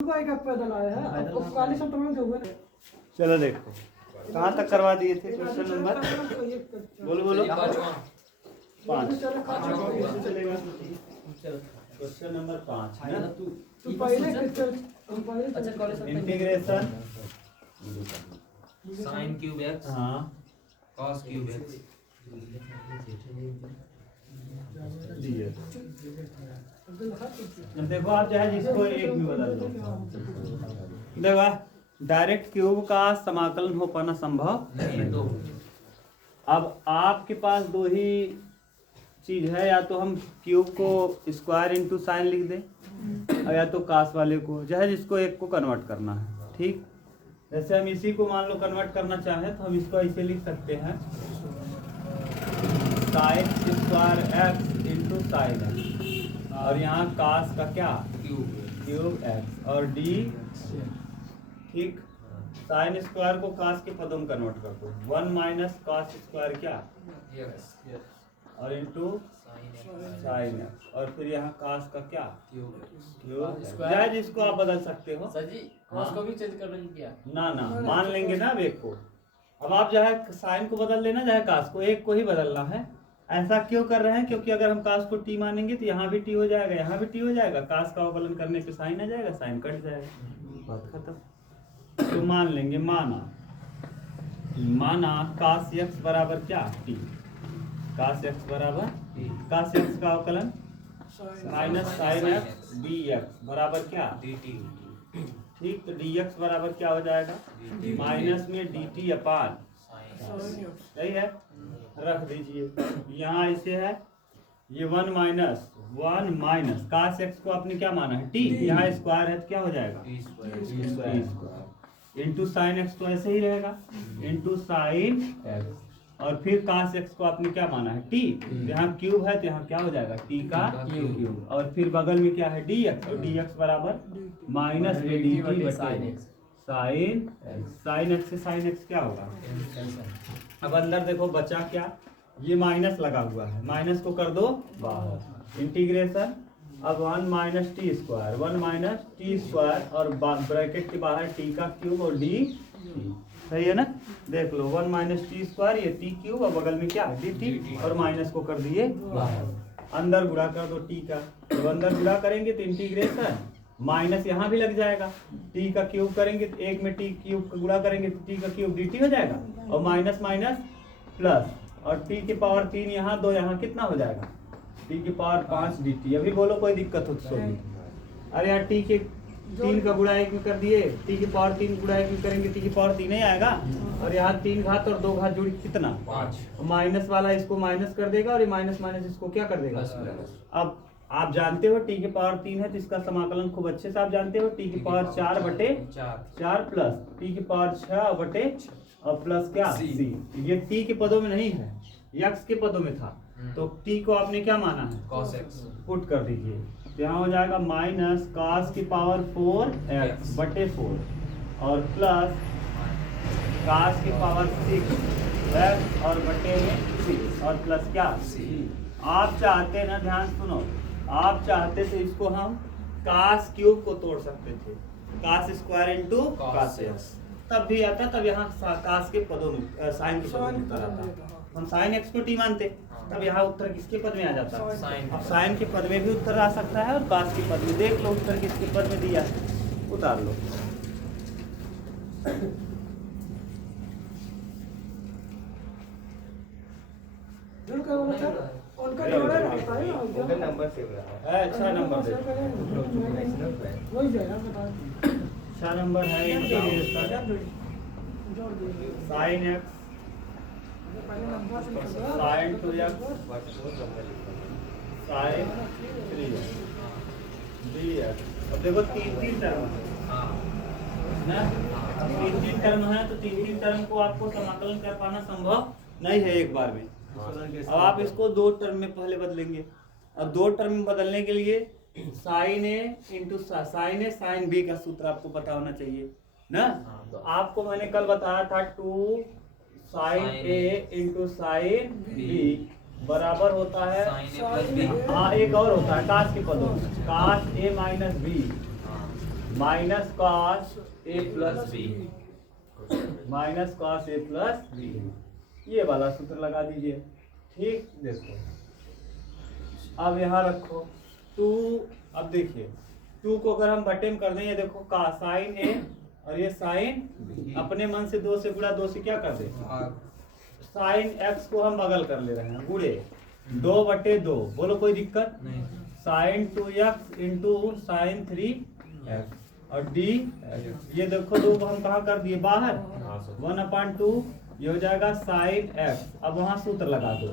का पैदल आया है आपको 40 टर्म के हुए। चलो देखो कहाँ तक करवा दिए थे क्वेश्चन नंबर बोलो बोलो 5 चलेगा क्वेश्चन नंबर 5 है ना। तू पहले अच्छा college integration sine cube x हाँ कॉस क्यूब एक्स देखो आप चाहे जिसको एक भी बदल दो। देखो डायरेक्ट क्यूब का समाकलन हो पाना संभव नहीं दो। अब आपके पास दो ही चीज है, या तो हम क्यूब को स्क्वायर इंटू साइन लिख दें और या तो कास वाले को, चाहे जिसको एक को कन्वर्ट करना है। ठीक, जैसे हम इसी को मान लो कन्वर्ट करना चाहें तो हम इसको ऐसे लिख सकते हैं sine square x into sine x और यहाँ कास का क्या क्यूब एक्स और डी। ठीक, साइन स्क्वायर को कास के पदों में कन्वर्ट कर दो 1 माइनस कास स्क्वायर क्या और इंटू साइन एक्स और फिर यहाँ कास का क्या क्यूब। जिसको आप बदल सकते हो सर जी कॉस को भी चेंज कर देंगे क्या? ना मान लेंगे ना अब एक को। अब आप चाहे साइन को बदल लेना चाहे कास को, एक को ही बदलना है। ऐसा क्यों कर रहे हैं? क्योंकि अगर हम कास को टी मानेंगे तो यहाँ भी टी हो जाएगा, यहाँ भी टी हो जाएगा, कास का अवकलन करने पे साइन आ जाएगा, साइन कट जाएगा, बात खत्म। तो मान लेंगे माना कास एक्स बराबर क्या टी, कास एक्स बराबर कास एक्स का अवकलन minus sine x D x बराबर क्या dt। ठीक, तो डी एक्स बराबर क्या हो जाएगा माइनस में डी टी अपान सही है, रख दीजिए। यहाँ ऐसे है ये 1 माइनस कास एक्स को आपने क्या माना है टी, यहाँ स्क्वायर है तो क्या हो जाएगा इंटू साइन एक्स तो ऐसे ही रहेगा इंटू साइन एक्स और फिर कास एक्स को आपने क्या माना है टी, यहाँ क्यूब है तो यहाँ क्या हो जाएगा टी का क्यूब और फिर बगल में क्या है डी एक्स और डी एक्स बराबर minus D T sine x से साइन एक्स क्या होगा। अब अंदर देखो बचा क्या, ये माइनस लगा हुआ है, माइनस को कर दो बाहर, इंटीग्रेशन अब 1 माइनस टी स्क्वायर और ब्रैकेट के बाहर टी का क्यूब और डी सही है ना। देख लो 1 माइनस टी स्क्वायर ये टी क्यूब और बगल में क्या डी टी और माइनस को कर दिए बाहर, अंदर गुणा कर दो टी का। जब अंदर गुणा करेंगे तो इंटीग्रेशन माइनस यहाँ भी लग जाएगा, टी का क्यूब करेंगे तो एक में टी क्यूब का गुणा करेंगे तो टी का क्यूब डी टी हो जाएगा और माइनस माइनस प्लस और टी की पावर 3 यहाँ 2 यहाँ कितना हो जाएगा टी की पावर 5 डी टी। अभी बोलो कोई दिक्कत हो तो अरे यार टी के 3 का गुणा 1 में कर दिए, टी की पावर 3 गुणा 1 में करेंगे टी की पावर 3 ही आएगा और यहाँ 3 घात और 2 घात जुड़ी कितना 5, माइनस वाला इसको माइनस कर देगा और ये माइनस माइनस इसको क्या कर देगा। अब आप जानते हो टी की पावर 3 है तो इसका समाकलन खूब अच्छे से आप जानते हो, टी की पावर 4/4 प्लस टी की पावर 6/6 और प्लस क्या c। ये टी के पदों में नहीं है, यक्स के पदों में था, तो टी को आपने क्या माना है cos x पुट कर दीजिए, यहाँ हो जाएगा माइनस कास की पावर 4x/4 और प्लस कास की पावर 6x और बटे में 6 और प्लस क्या c। आप चाहते ना, ध्यान सुनो, आप चाहते थे इसको हम कास क्यूब को तोड़ सकते थे, cos square into cos x तब भी आता, तब यहाँ कास के पदों में साइन के पदों में उत्तर आता। हम साइन एक्स को टी मानते तब यहाँ उत्तर किसके पद में आ जाता। अब साइन के पद में भी उत्तर आ सकता है और कास के पद में। देख लो उत्तर किसके पद में दिया है, उतार लो। उनका जोड़ा रहता है ना, नंबर सेव रहा है। अच्छा नंबर दे, वही जाएगा बता अच्छा नंबर है sine x sine 2x sine 3x dx। अब देखो 3 टर्म है ना, 3 टर्म है तो 3 टर्म को आपको समाकलन कर पाना संभव नहीं है एक बार में। अब आप इसको 2 टर्म में पहले बदलेंगे और 2 टर्म में बदलने के लिए sign a into sine B का सूत्र आपको पता होना चाहिए ना। तो आपको मैंने कल बताया था 2 sine a into sine B बराबर होता है हाँ एक और होता है काश के पदों काश ए minus B minus cos A plus B, minus cos A plus B, ये वाला सूत्र लगा दीजिए। ठीक, देखो अब यहाँ रखो 2, अब देखिए 2 को अगर हम बटे में कर दें, ये देखो का साइन ए और ये साइन, अपने मन से 2 से गुणा, 2 से क्या कर दें, साइन एक्स को हम बगल कर ले रहे हैं, गुणे 2/2, बोलो कोई दिक्कत नहीं। Sign 2x into sine 3x और डी, ये देखो 2 को हम कहाँ कर दिए बाहर, 1/2, ये हो जाएगा साइन एक्स। अब वहाँ सूत्र लगा दो,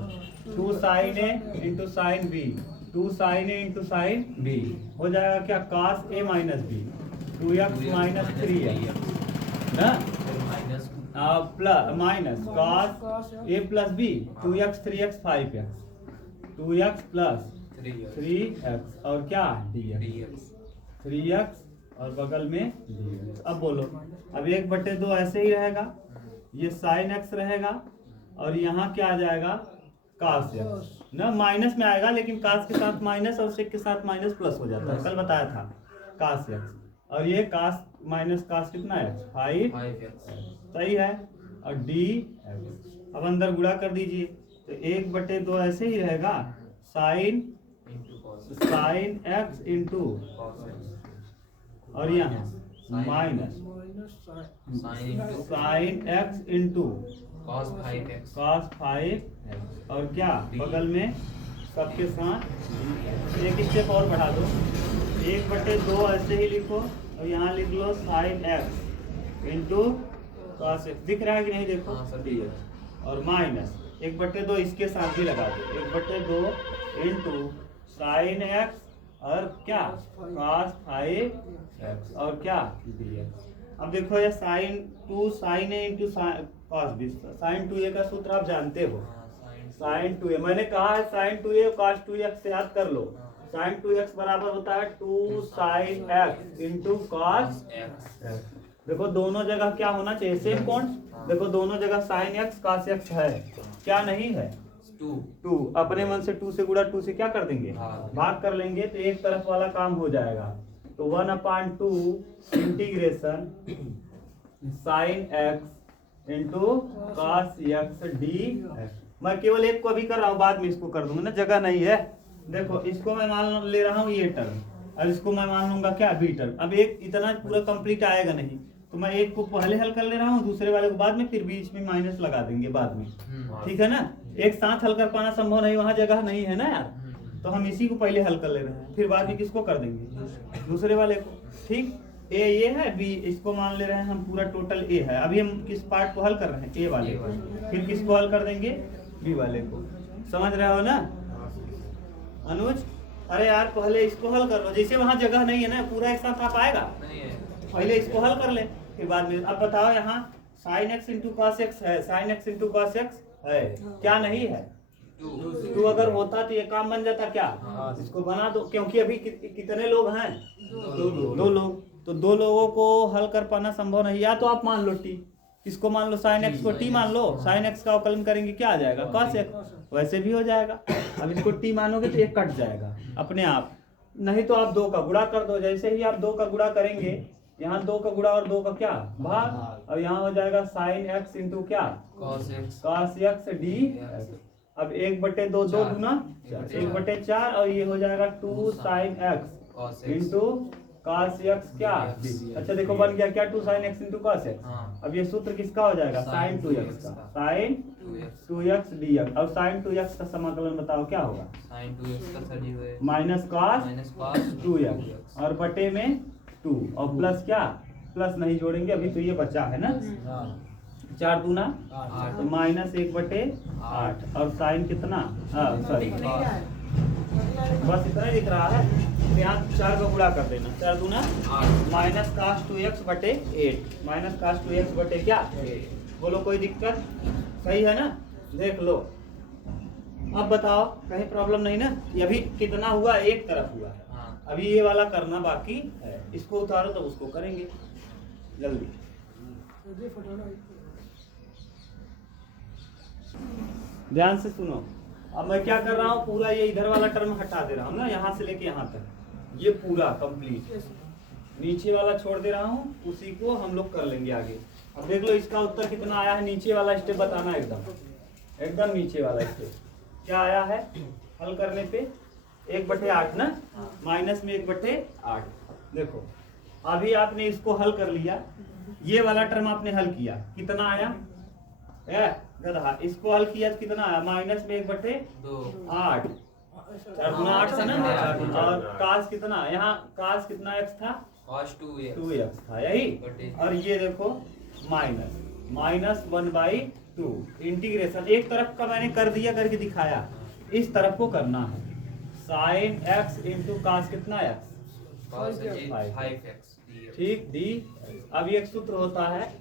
2 sine a into sine b, 2 sine a into sine b, हो जाएगा क्या, cos a minus b, 2x minus 3x ना, minus plus minus cos a plus b, 2x 3x 5x, 2x plus 3x और क्या dx, 3x और बगल में dx। अब बोलो, अब 1/2 ऐसे ही रहेगा, ये साइन एक्स रहेगा और यहाँ क्या आ जाएगा, कास एक्स ना, माइनस में आएगा लेकिन कास के साथ माइनस और सेक के साथ माइनस प्लस हो जाता है, कल बताया था, कास एक्स, और ये कास माइनस कास कितना है, 5x, सही है, और डी एक्स। अब अंदर गुणा कर दीजिए, तो 1/2 ऐसे ही रहेगा, साइन एक्स इंटू, और यहाँ minus sign x into cos 5x, cos 5 और क्या बगल में सबके साथ एक स्टेप और बढ़ा दो, 1/2 ऐसे ही लिखो और यहाँ लिख लो sine x into cos x, दिख रहा है कि नहीं, देखो हाँ सर, ठीक है। और माइनस 1/2 इसके साथ भी लगा दो, 1/2 इंटू साइन एक्स और क्या cos 5x और क्या dx। अब देखो ये sine 2 sine a into cos b, sine 2a का सूत्र आप जानते हो, साइन 2a, मैंने कहा है साइन 2a cos 2x से याद कर लो, साइन 2x बराबर होता है 2 sine x into cos x। देखो दोनों जगह क्या होना चाहिए, सेम कोण, देखो दोनों जगह साइन x cos x है, क्या नहीं है, 2, अपने मन से 2 से गुणा 2 से क्या कर देंगे, भाग कर लेंगे, तो एक तरफ वाला काम हो जाएगा, तो 1/2 integration sign x into cos x D. मैं केवल एक को अभी कर रहा हूँ, बाद में इसको कर दूंगा ना, जगह नहीं है। देखो इसको मैं मान ले रहा हूँ ये टर्म, और इसको मैं मान लूंगा क्या, बी टर्म। अब एक इतना पूरा कंप्लीट आएगा नहीं, तो मैं एक को पहले हल कर ले रहा हूँ, दूसरे वाले को बाद में, फिर बीच में माइनस लगा देंगे बाद में, ठीक है ना। एक साथ हल कर पाना संभव नहीं, वहाँ जगह नहीं है ना यार, तो हम इसी को पहले हल कर ले रहे हैं, फिर बाद में किसको कर देंगे, दूसरे वाले को। ठीक, ए ये है, बी इसको मान ले रहे हैं हम, पूरा टोटल ए है। अभी हम किस पार्ट को हल कर रहे हैं, ए वाले को, फिर किसको हल कर देंगे, बी वाले को। समझ रहे हो ना अनुज? अरे यार पहले इसको हल कर लो, जैसे वहाँ जगह नहीं है ना, पूरा एक साथ आ पाएगा, पहले इसको हल कर ले, फिर बाद में। अब बताओ यहाँ sign x into cos x है, sine x into cos x है, क्या नहीं है, 2 अगर होता तो ये काम बन जाता क्या, इसको बना दो, क्योंकि अभी कितने लोग हैं, 2 लोग, तो 2 लोगों को हल कर पाना संभव नहीं। या तो आप मान लो टी, इसको मान लो साइन एक्स को टी मान लो, साइन एक्स का अवकलन करेंगे क्या आ जाएगा, cos x, वैसे भी हो जाएगा। अब इसको टी मानोगे तो ये कट जाएगा अपने आप, नहीं तो आप 2 का गुणा कर दो। जैसे ही आप 2 का गुणा करेंगे, यहाँ 2 का गुणा और 2 का क्या भाग, अब यहाँ हो जाएगा साइन एक्स इंटू क्या cos x डी। अब 1/2 2 दूना 1/4 और ये हो जाएगा 2 sine x into cos x क्या। अच्छा देखो बन गया क्या, 2 sine x into cos x। अब ये सूत्र किसका हो जाएगा, साइन 2x का, साइन 2x dx। अब साइन 2x का समाकलन बताओ क्या होगा, साइन 2x का सर है माइनस cos 2x और बटे में 2 और प्लस क्या, प्लस नहीं जोड़ेंगे अभी, तो ये बचा है ना, 4 दूना तो माइनस 1/8 और साइन कितना, सॉरी बस इतना ही दिख रहा है, तो यहाँ 4 का गुणा कर देना, 4 दूना माइनस cos 2x बटे 8, माइनस cos 2x बटे क्या, बोलो कोई दिक्कत, सही है ना। देख लो अब बताओ कहीं प्रॉब्लम नहीं ना, ये अभी कितना हुआ, एक तरफ हुआ है, अभी ये वाला करना बाकी है, इसको उतारो तो उसको करेंगे जल्दी। ध्यान से सुनो, अब मैं क्या कर रहा हूँ, पूरा ये इधर वाला टर्म हटा दे रहा हूँ ना, यहाँ से लेके यहाँ तक, ये पूरा कंप्लीट नीचे वाला छोड़ दे रहा हूँ, उसी को हम लोग कर लेंगे आगे। अब देख लो इसका उत्तर कितना आया है, नीचे वाला स्टेप बताना एकदम नीचे वाला स्टेप क्या आया है हल करने पे 1/8 ना, माइनस में 1/8। देखो अभी आपने इसको हल कर लिया, ये वाला टर्म आपने हल किया, कितना आया गधा, इसको हल किया तो कितना आया, माइनस में 1/8, 4×8 था ना, और कास कितना, यहाँ कास कितना एक्स था, cos 2x 2x था यही, और ये देखो -1/2 इंटीग्रेशन, एक तरफ का मैंने कर दिया करके दिखाया, इस तरफ को करना है, साइन x इंटू कास कितना x, cos 5x ठीक डी। अब एक सूत्र होता है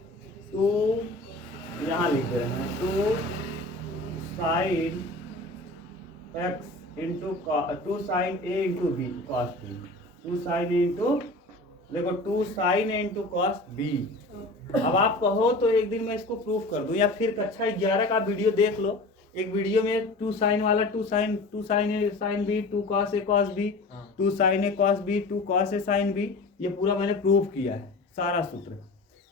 2, यहाँ लिख रहे हैं 2 sine x into 2 sine a into b cos b, 2 sine a into, देखो 2 sine a into cos b. अब आप कहो तो एक दिन मैं इसको प्रूफ कर दूं, या फिर कक्षा 11 का वीडियो देख लो, एक वीडियो में 2 साइन वाला, 2 sine a sine b, 2 cos a cos b, 2 sine a cos b, 2 cos a sine b, ये पूरा मैंने प्रूफ किया है सारा सूत्र।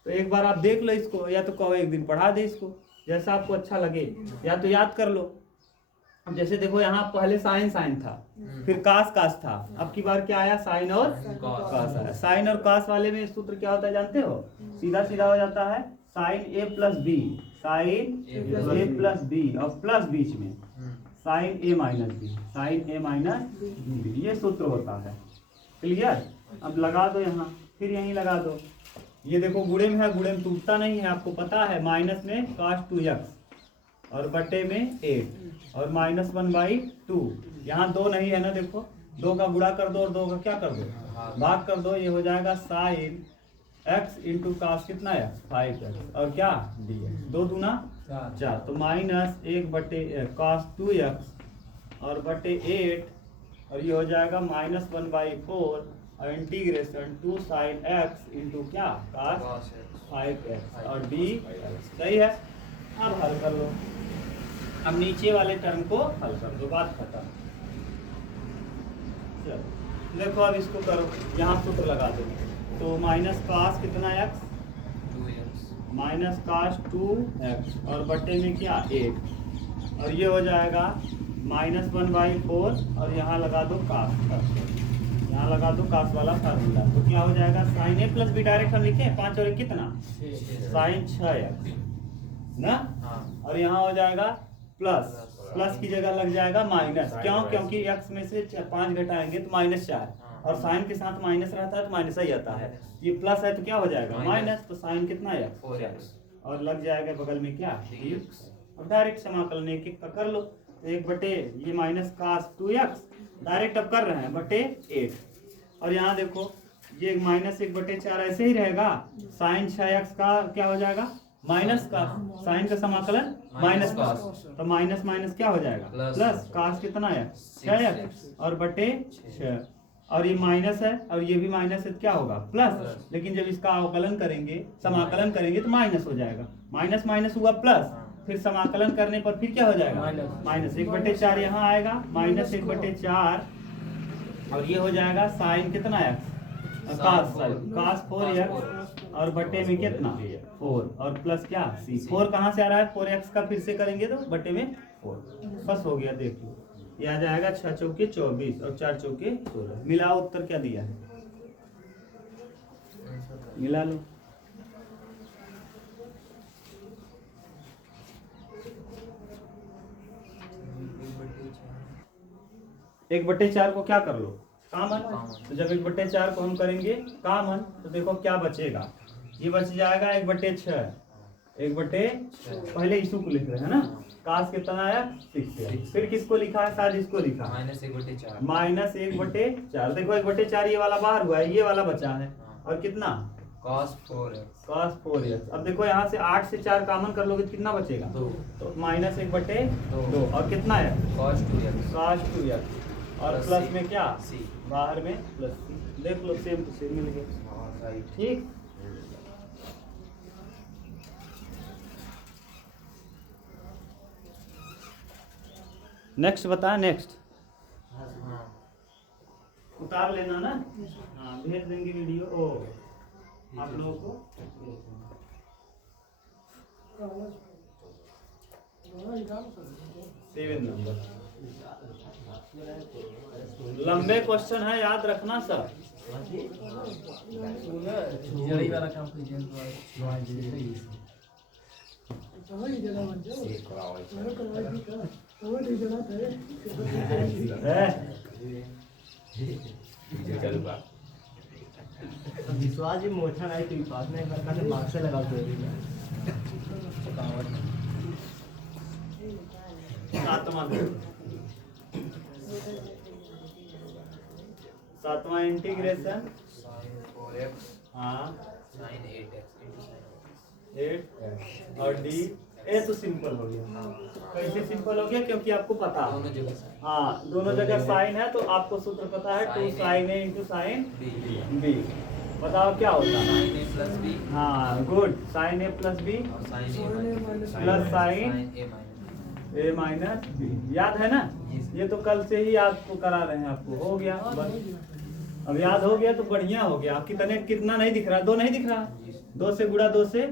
तो एक बार आप देख लो इसको, या तो कहो एक दिन पढ़ा दे इसको, जैसा आपको अच्छा लगे, या तो याद कर लो। अब जैसे देखो यहाँ पहले साइन था, फिर कास था, अब की बार क्या आया, साइन और कास आया। साइन और कास वाले में सूत्र क्या होता है जानते हो, सीधा सीधा हो जाता है sine a plus b, sine a plus b, और प्लस बीच में sine a minus b, sine a minus b, ये सूत्र होता है। क्लियर? अब लगा दो यहाँ, फिर यहीं लगा दो। ये देखो गुणे में है, गुणे में टूटता नहीं है, आपको पता है, माइनस में cos 2x और बटे में 8 और -1/2, यहाँ 2 नहीं है ना, देखो 2 का गुणा कर दो और 2 का क्या कर दो, भाग कर दो, ये हो जाएगा साइन x इंटू कास कितना है 5x और क्या dx, 2 दूना 4, तो -1/cos 2x और बटे 8, और ये हो जाएगा -1/4 और इंटीग्रेशन 2 साइन x इंटू क्या cos 5x और dx। सही है? अब हल कर लो, अब नीचे वाले टर्म को हल कर दो, बात खत्म। चलो देखो अब इसको करो, यहाँ सूत्र लगा दो, तो माइनस कास कितना x, 2x minus cos 2x और बटे में क्या 8, और ये हो जाएगा -1/4 और यहाँ लगा दो कास, यहाँ लगा दो कास वाला फार्मूला, तो क्या हो जाएगा sine a plus b, direct हम लिखे 5 और 1 कितना, साइन 6x ना, और यहाँ हो जाएगा प्लस की जगह लग जाएगा माइनस, क्यों, क्योंकि x में से 5 घटाएंगे तो -4, और साइन के साथ माइनस रहता है तो माइनस ही आता है, ये प्लस है तो क्या हो जाएगा माइनस, तो साइन कितना है 4x और लग जाएगा बगल में क्या dx। अब डायरेक्ट समाकलन एक एक का कर लो, तो 1 ये माइनस कास 2x डायरेक्ट अब कर रहे हैं बटे 8, और यहाँ देखो ये -1/4 ऐसे ही रहेगा, साइन 6x का क्या हो जाएगा माइनस का, साइन का समाकलन माइनस कास, तो माइनस माइनस क्या हो जाएगा प्लस, कास कितना है 6x और बटे 6, और ये माइनस है और ये भी माइनस है, क्या होगा प्लस, लेकिन जब इसका अवकलन करेंगे, समाकलन करेंगे तो माइनस हो जाएगा, माइनस माइनस हुआ प्लस, फिर समाकलन करने पर फिर क्या हो जाएगा माइनस 1/4 यहाँ आएगा, -1/4, और ये हो जाएगा साइन कितना है कास 4x और बटे में कितना 4 और प्लस क्या c, 4 कहाँ से आ रहा है, 4x का फिर से करेंगे तो बटे में 4, बस हो गया। देख लो ये आ जाएगा 6 चौके 24 और 4 चौके 16, मिलाओ उत्तर क्या दिया है, मिला लो। एक बटे 4 को क्या कर लो कामन, तो जब 1/4 को हम करेंगे कामन तो देखो क्या बचेगा, ये बच जाएगा 1/6, 1/6 पहले इशू को लिख रहे हैं ना, कास कितना है 6, फिर किसको लिखा है, शायद इसको लिखा -1/4, देखो 1/4 ये वाला बाहर हुआ है, ये वाला बचा है, और कितना cos 4x cos 4x। अब देखो यहाँ से 8 से 4 कामन कर लोगे तो कितना बचेगा, तो -1/2 और कितना है cos 2x cos 2x और प्लस में क्या c, बाहर में प्लस c, देख लो सेम टू सेम मिल गया, ठीक। नेक्स्ट बता, नेक्स्ट उतार लेना ना, हाँ भेज देंगे वीडियो ओ आप लोगों को। सेवन नंबर लंबे क्वेश्चन है, याद रखना सर। विश्वास जी मोटा है तो पास में करका से बाग से लगा दो। सातवां इंटीग्रेशन sin 4x हाँ sin 8x into sin 8 और डी ए तो सिंपल हो गया। कैसे सिंपल हो गया? क्योंकि आपको पता दोनों जगह sin हाँ दोनों जगह साइन है, तो आपको सूत्र पता है 2 sin a into sine b. बताओ क्या होता है? sin a plus b हाँ good, sine a plus b और sin a minus plus sine sin a minus a minus b. याद है ना? ये तो कल से ही आपको करा रहे हैं, आपको हो गया बस। अब याद हो गया तो बढ़िया हो गया। कितने कितना नहीं दिख रहा? 2 नहीं दिख रहा? 2 से गुणा 2 से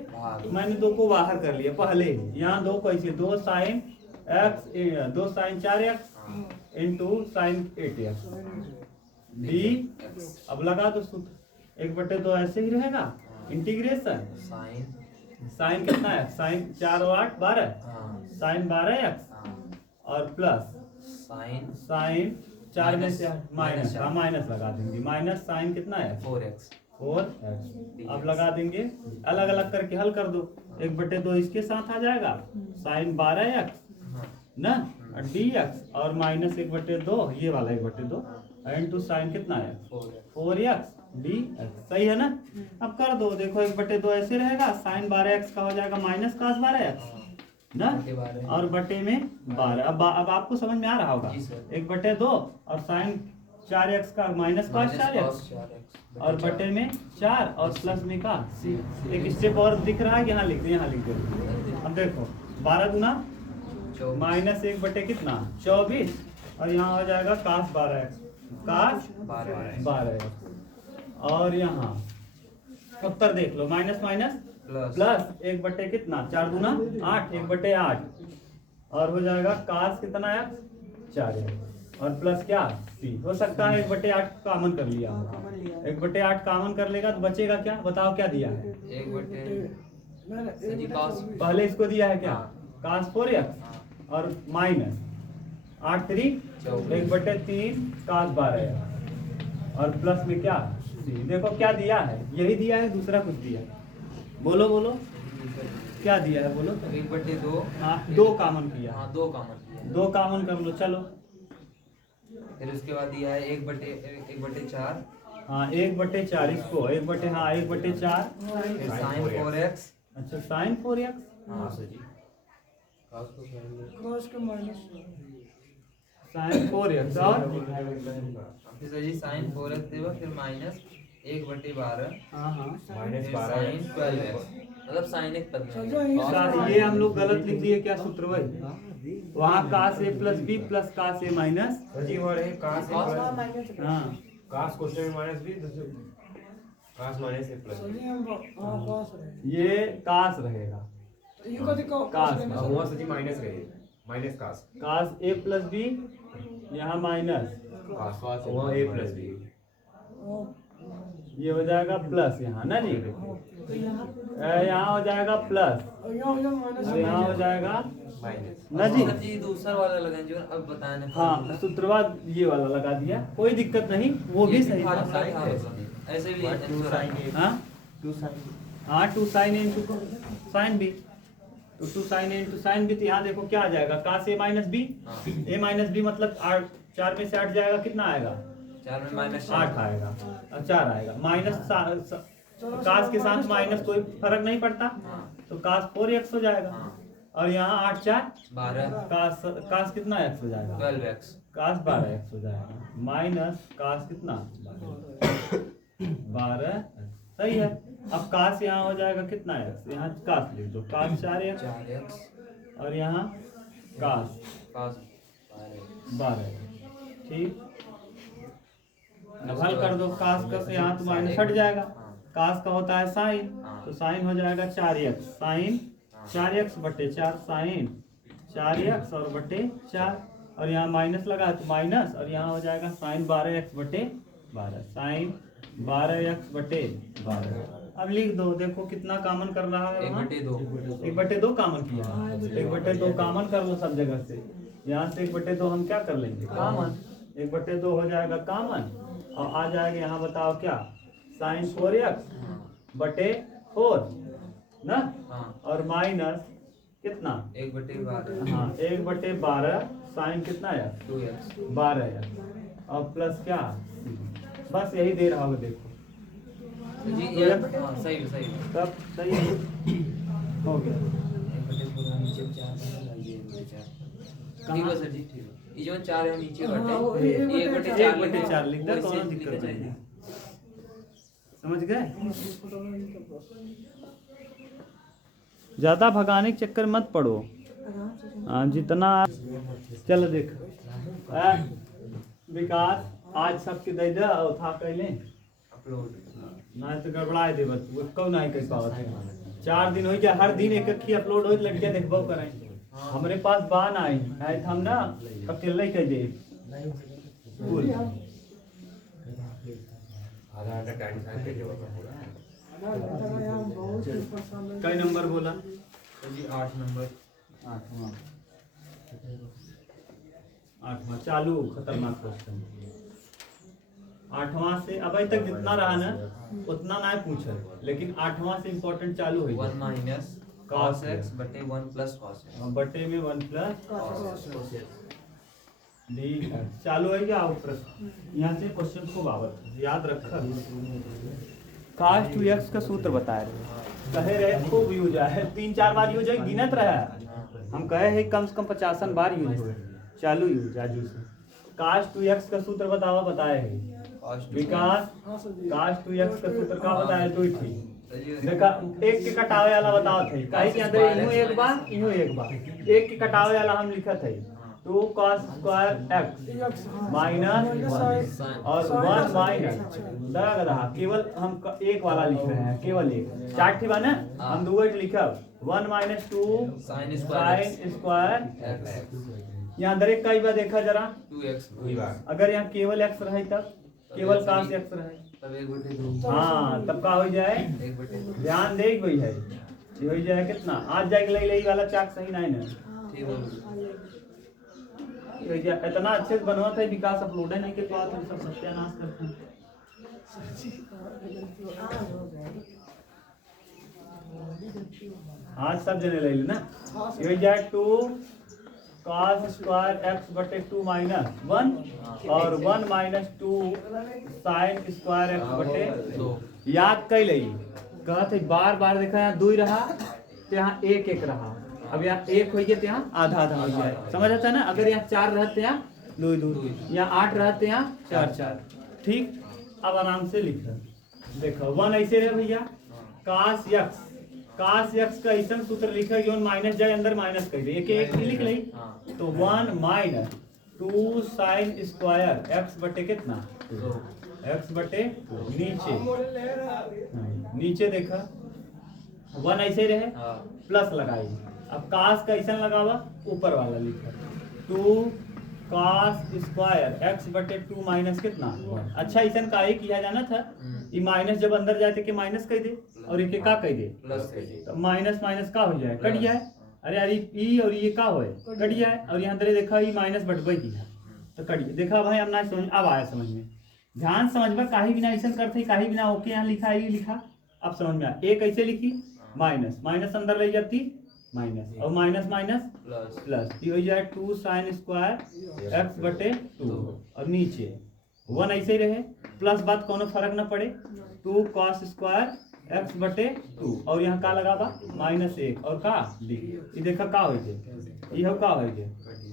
मैंने 2 को बाहर कर लिया पहले ही। यहाँ 2 कैसे? 2 sine x 2 sine 4x into sine 8x d. अब लगा दो सूत्र 1/2 ऐसे ही रहेगा। इंटीग्रेशन sin साइन कितना है? साइन 4 और 8 12 साइन 12x और प्लस sin साइन 4 में से माइनस माइनस चार। माइनस लगा देंगे। माइनस साइन कितना है? 4x 4x। अब लगा देंगे, अलग अलग करके हल कर दो। 1/2 इसके साथ आ जाएगा, साइन 12x ना और dx और माइनस 1/2 ये वाला 1/2 इंटू साइन कितना है? 4x dx। सही है ना? अब कर दो, देखो 1/2 ऐसे रहेगा, साइन 12x का हो जाएगा माइनस cos 12x ना और बटे में 12। अब आपको समझ में आ रहा होगा। जी सर। 1/2 और साइन 4x का माइनस cos 4x और बटे में 4 और प्लस में का एक स्टेप और दिख रहा है, यहाँ लिख दे, यहाँ लिख दे। अब देखो 12 गुना माइनस 1 बटे कितना? 24 और यहाँ हो जाएगा cos 12x cos 12x और यहाँ उत्तर देख लो, माइनस माइनस प्लस 1 बटे कितना? 4 गुना 8 1/8 और हो जाएगा cos कितना है? 4 और प्लस क्या c। हो सकता है 1/8 कॉमन कर लिया, 1/8 कॉमन कर लेगा तो बचेगा क्या? बताओ क्या दिया है? 1/8 पहले इसको दिया है क्या? cos 4x और माइनस 8 3 1/3 cos 12 और प्लस में क्या c। देखो क्या दिया है, यही दिया है, दूसरा कुछ दिया है? बोलो बोलो क्या दिया है? बोलो। 1/2 हाँ 2 कॉमन किया। हाँ 2 कॉमन किया। 2 कॉमन कर लो, चलो। फिर उसके बाद दिया है 1/4 हाँ 1/4 इसको 1/4 हाँ 1/4 फिर sin 4x अच्छा साइन 4x हाँ सर जी क्रॉस के माइनस साइन 4x और फिर सर जी sin 4x देगा, फिर माइनस 1/12 हाँ हाँ फिर sin 12x मतलब sin एक पद में ये हम लोग गलत लिख दिए क्या सूत्र? वही वहाँ cos a plus b plus cos a minus जी वो रहे कास हाँ कास क्वेश्चन में माइनस भी कास माइनस ए प्लस ये cos रहेगा, cos हुआ सची माइनस रहे minus cos cos a plus b यहाँ माइनस कास हुआ ए प्लस बी ये हो जाएगा प्लस यहाँ ना जी, यहाँ हो जाएगा प्लस और यहाँ हो जाएगा माइनस ना जी। सर जी दूसरा वाला लगाएं जो अब बताने हाँ सूत्रवाद ये वाला लगा दिया, कोई दिक्कत नहीं, वो भी सही था। ऐसे भी हाँ 2 sin a into sine b तो 2 sin a into sine b. तो यहाँ देखो क्या आ जाएगा? cos a minus b, a minus b मतलब 4 में से 8 जाएगा, कितना आएगा? 4 में माइनस 8 आएगा और 4 आएगा। माइनस cos के साथ माइनस कोई फर्क नहीं पड़ता, तो cos 4x हो जाएगा और यहाँ 8 4 12 cos कितना x हो जाएगा? 12x cos 12x हो जाएगा माइनस cos कितना 12। सही है। अब cos यहाँ हो जाएगा कितना x, यहाँ cos लिख दो, cos 4x और यहाँ cos 12। ठीक अब हल कर दो, कास का से यहाँ तो माइनस हट जाएगा, कास का होता है साइन, तो साइन हो जाएगा 4x, साइन 4x बटे 4, साइन 4x और बटे 4, और यहाँ माइनस लगा तो माइनस, और यहाँ हो जाएगा साइन 12x बटे 12, साइन 12x बटे 12। अब लिख दो, देखो कितना कॉमन कर रहा है, 1/2 कॉमन किया, 1/2 कॉमन कर लो सब जगह से, यहाँ से 1/2 हम क्या कर लेंगे कॉमन, 1/2 हो जाएगा कॉमन, और आ जाएगा यहाँ बताओ क्या, साइन 4x बटे 4 ना, और माइनस कितना 1/12, हाँ 1/12, साइन कितना है 2x, 12 और प्लस क्या, बस यही दे रहा होगा, देखो जी सही सही, तब सही है, हो गया। 1/4 नीचे 4 ठीक है सर जी, ठीक है, ये जो 4 है नीचे हाँ, वो बटे 1/4 लिख दे, कोनो दिक्कत नहीं, समझ गए। ज्यादा भगाने के चक्कर मत पड़ो, हाँ जितना, चलो देख विकास आज सबके दे दे और था कहले अपलोड ना तो गड़बड़ाए दे, बस वो कौ नहीं कर पावत है, 4 दिन हो गया, हर दिन एक एक अपलोड हो, लड़कियां देखबो करें, हमरे पास बान आई है, हम ना अकेले कह दे बोल आधा घंटा टाइम था के जवाब कई नंबर बोला जी 8 नंबर, 8वां चालू, खतरनाक क्वेश्चन, 8वां से अब तक जितना रहा ना उतना ना पूछे, लेकिन 8वां से इम्पोर्टेंट चालू है, 1 माइनस cos x बटे 1 प्लस cos x, बटे में 1 प्लस cos x, डी चालू है क्या प्रश्न, यहाँ से क्वेश्चन को बाबत याद रखा, cos 2x का सूत्र बताए रहे, कहे रहे खूब यूज है, 3-4 बार यूज है, गिनत रहा हम कहे हैं कम से कम 50 बार यूज हो, चालू यूज आजू से, cos 2x का सूत्र बतावा बताए है विकास, cos 2x का सूत्र का बताया तो ठीक, देखा एक के कटावे वाला बताओ थे, काहे के अंदर इनु एक बार, एक के कटावे वाला हम लिखा थे 2 cos स्क्वायर x माइनस और 1 माइनस दग रहा, केवल हम एक वाला लिख रहे हैं, केवल एक, 4 ठीक है ना, हम दो लिखा 1 माइनस 2 sin स्क्वायर x, यहाँ अंदर एक कई बार देखा जरा 2x, अगर यहाँ केवल x रहे तब केवल cos x रहे, तब 1/2, हाँ तब का हो जाए 1/2, ध्यान दे वही है, ये हो जाए कितना, आज जाके ले वाला चाक सही नहीं ना, ठीक हो ये हो जाए, इतना अच्छे से बनवा था विकास, अपलोड है नहीं के बाद हम सब सत्यानाश करते हैं, आज सब जने ले ना, ये हो जाए 2 cos स्क्वायर x बटे 2 माइनस 1 और 1 माइनस 2 sin स्क्वायर x बटे 2, याद कई लगी कहते बार बार देखा, यहाँ 2 रहा तो यहाँ 1 रहा, अब यहाँ 1 हो गया तो यहाँ आधा हो जाए, समझ आता है ना, अगर यहाँ 4 रहते यहाँ 2, यहाँ 8 रहते यहाँ 4, ठीक। अब आराम से लिख देखो 1 ऐसे रहे भैया, cos x का ऐसा सूत्र लिखा जो माइनस जाए अंदर माइनस कर दे, एक लिख ली, तो 1 माइनस 2 sin स्क्वायर x बटे कितना, x बटे नीचे देखा 1 ऐसे रहे, प्लस लगाई, अब cos का ऐसा लगावा ऊपर वाला लिखा 2 cos स्क्वायर x बटे 2 माइनस कितना 1, अच्छा ऐसा का ही किया जाना था, ये माइनस जब अंदर जाते के माइनस कह दे और ये का कह दे प्लस कह दे, तो माइनस माइनस का हो जाए कट जाए, अरे यार ई और ये का होए कट जाए, और यहाँ अंदर देखा ये माइनस बटबे की है तो कट देखा भाई, अब ना समझ, अब आया समझ में, ध्यान समझ, काहे बिना ऐसा करते, काहे बिना ओके यहाँ लिखा है, ये लिखा अब समझ में आया, एक ऐसे लिखी माइनस माइनस अंदर ले जाती माइनस, और माइनस माइनस प्लस, ये हो जाए 2 sin स्क्वायर x बटे 2, और नीचे 1 ऐसे ही रहे, प्लस बात कोनो फर्क ना पड़े, 2 cos स्क्वायर x बटे 2, और यहाँ का लगा बा -1 और का डी, ये देखा का हो जाए, ये का हो जाए,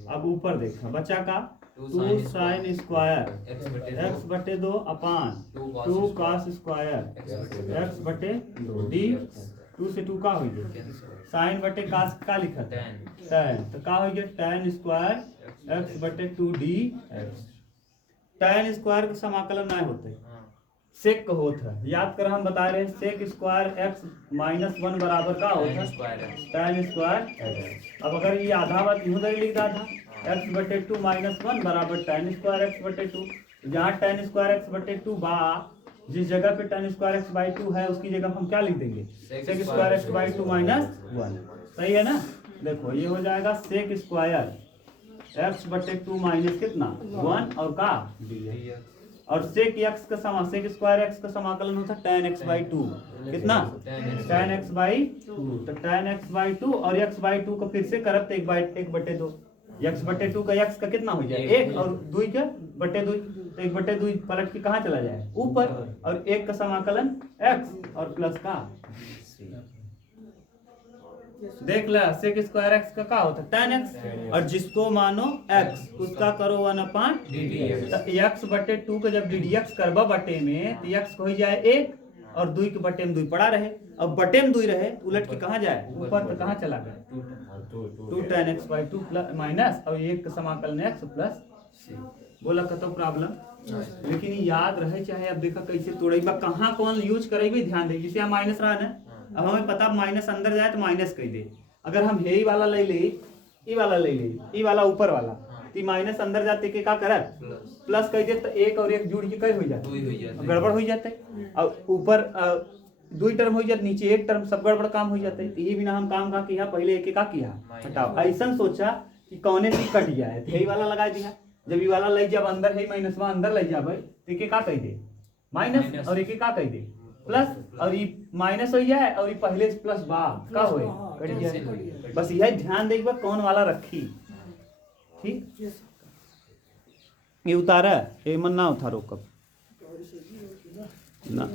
अब ऊपर देखा बच्चा का 2 sin स्क्वायर x बटे 2 अपान 2 cos स्क्वायर x बटे 2 डी, 2 से 2 का हो गया, साइन बटे कास का लिखा tan, तो का हो गया tan स्क्वायर x बटे 2 डी x, tan स्क्वायर का समाकलन नहीं होते, हाँ सेक का होता है। याद कर हम बता रहे हैं सेक स्क्वायर x माइनस 1 बराबर का होता tan है स्क्वायर है tan स्क्वायर। अब अगर ये आधा बात यूं तक लिख रहा था x बटे 2 माइनस 1 बराबर tan स्क्वायर x बटे 2। जहाँ tan स्क्वायर x बटे 2 बा, जिस जगह पे tan स्क्वायर x बाई 2 है उसकी जगह हम क्या लिख देंगे sec square x by 2 minus 1। सही है ना। देखो ये हो जाएगा सेक स्क्वायर x बटे 2 माइनस कितना 1 और का dx। और सेक x का सेक स्क्वायर x का समाकलन होता है tan x बाई 2 कितना tan x बाई 2। तो tan x बाई 2 और x बाई 2 को फिर से करब तो 1 बटे 2, x बटे 2 का x का कितना हो जाए 1 और 2 का बटे 2, तो 1 बटे 2 पलट के कहाँ चला जाए ऊपर, और 1 का समाकलन x और प्लस का देख ला सेक स्क्वायर x का क्या होता है tan x, और जिसको मानो x उसका करो 1/, तो x बटे 2 का जब ddx करबा बटे में तो x हो जाए 1 और 2 के बटे में 2 पड़ा रहे। अब बटे में 2 रहे उलट के कहाँ जाए ऊपर, तो कहाँ चला गया 2 tan x by 2 plus minus और 1 का समाकलन x प्लस। बोला कतो प्रॉब्लम, लेकिन याद रहे चाहे अब देखा कैसे तोड़ेगा कहाँ कौन यूज करेगी ध्यान दे। जैसे यहाँ माइनस रहा ना, अब हमें पता माइनस अंदर जाए तो माइनस कह दे। अगर हम हे वाला ले ले ई वाला ले ले ई वाला ऊपर वाला तो माइनस अंदर जाते के का करत प्लस कह दे, तो 1 और 1 जुड़ के कई हो जाता गड़बड़ हो जाते। और ऊपर 2 टर्म हो जाते, नीचे 1 टर्म, सब गड़बड़ काम हो जाते। तो ये बिना हम काम का किया पहले एक का किया हटाओ, ऐसा सोचा कि कौने से कट गया है तो हे वाला लगा दिया। जब ये वाला ले जब अंदर है माइनस में अंदर ले जा भाई तो एक का कह दे माइनस और एक का कह दे प्लस, और ये माइनस हो जाए और ये पहले से प्लस बा का होए कट जाए। बस यह ध्यान देखिए कौन वाला रखी। ठीक ये उतारा ये मन ना उतारो कब ना।